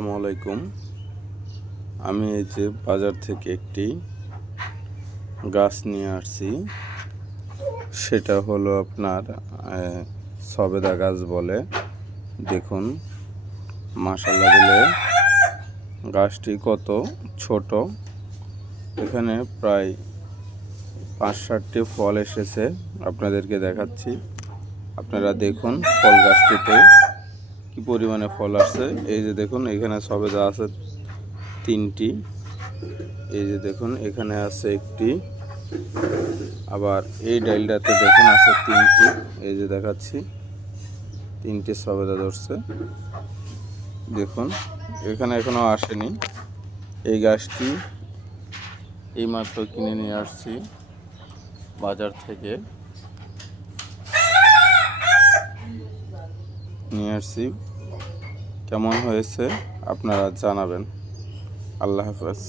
আসসালামু আলাইকুম। আমি এই যে বাজার থেকে একটি গাছ নিয়ে আসছি। সেটা হলো আপনার সবেদা গাছ বলে। দেখুন মাশাআল্লাহ বলে গাছটি কত ছোট। এখানে প্রায় 5-7টি ফল এসেছে, আপনাদেরকে দেখাচ্ছি। আপনারা দেখুন ফল গাছটিতে কি পরিমাণে ফল আসছে। এই যে দেখুন এখানে সবেদা আছে 3টি। এই যে দেখুন এখানে আছে একটি, আবার এই ডালটাতে দেখুন আছে 3টি। এই যে দেখাচ্ছি 3টি সবেদা ধরছে। দেখুন এখানে এখনো আসেনি। এই গাছটি এইমাত্র কিনে নিয়ে আসছি বাজার থেকে নিয়ে আসছি। কেমন হয়েছে আপনারা জানাবেন। আল্লাহ হাফেজ।